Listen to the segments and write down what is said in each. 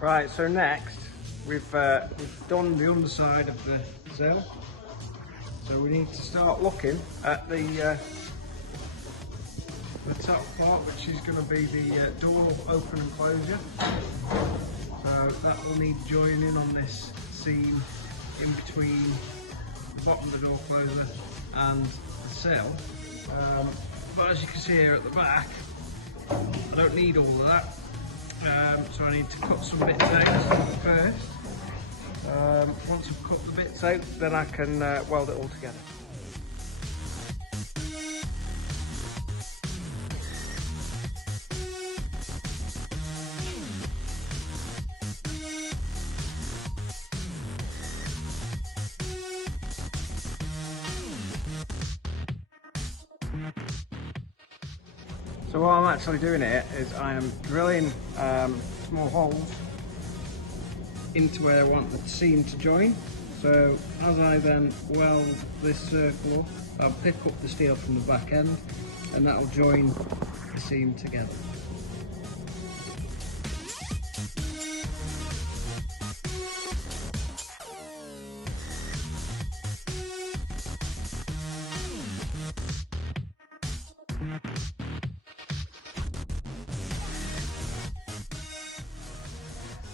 Right, so next we've done the underside of the sill, so we need to start looking at the top part, which is going to be the door open and closure. So that will need joining on this seam in between the bottom of the door closer and the sill. But as you can see here at the back, I don't need all of that. So I need to cut some bits out first. Once I've cut the bits out, then I can weld it all together. So what I'm actually doing here is I am drilling small holes into where I want the seam to join. So as I then weld this circle up, I'll pick up the steel from the back end and that will join the seam together.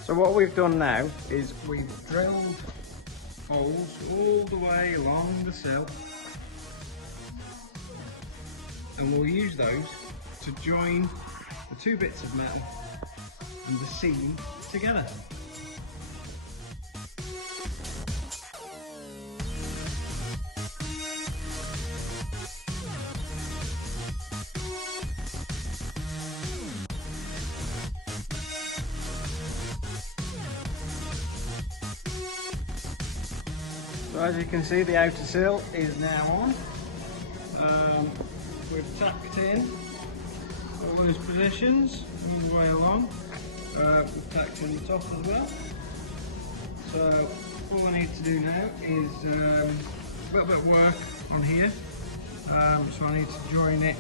So what we've done now is we've drilled holes all the way along the sill, and we'll use those to join the two bits of metal and the seam together. So as you can see, the outer sill is now on. We've tacked in all those positions all the way along. We've tacked in the top as well. So all I need to do now is a little bit of work on here. So I need to join it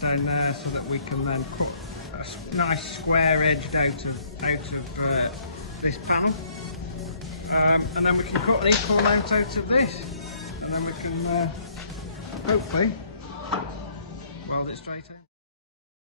down there so that we can then cut a nice square edged out of this panel. And then we can cut an equal amount out of this, and then we can hopefully weld it straight in.